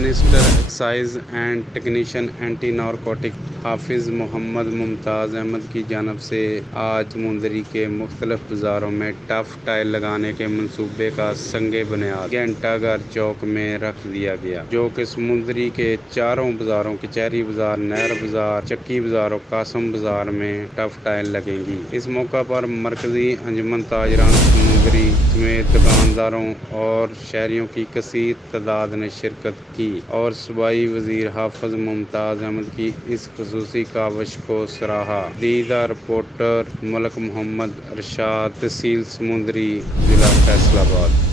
Minister excise and technician anti narcotic हाफिज़ मोहम्मद मुमताज़ अहमद की जानिब से आज मुंदरी के मुख्तलिफ बाज़ारों में टफ टाइल लगाने के मंसूबे का संगे बुनियाद घंटाघर चौक में रख दिया गया, जो कि समुंदरी के चारों बाज़ारों कचहरी बाज़ार, नहर बाज़ार, चक्की बाज़ार और कासम बाज़ार में टफ टाइल लगेंगी। इस मौका पर मरकज़ी अंजुमन ताजरान समुंदरी समेत दुकानदारों और शहरियों की कसीर तादाद ने शिरकत की और सूबाई वज़ीर हाफिज़ मुमताज़ अहमद की इस ख़ुसूसी काविश को सराहा। दीदा रिपोर्टर मलिक मोहम्मद अरशाद, तहसील समुंदरी, ज़िला फैसलाबाद।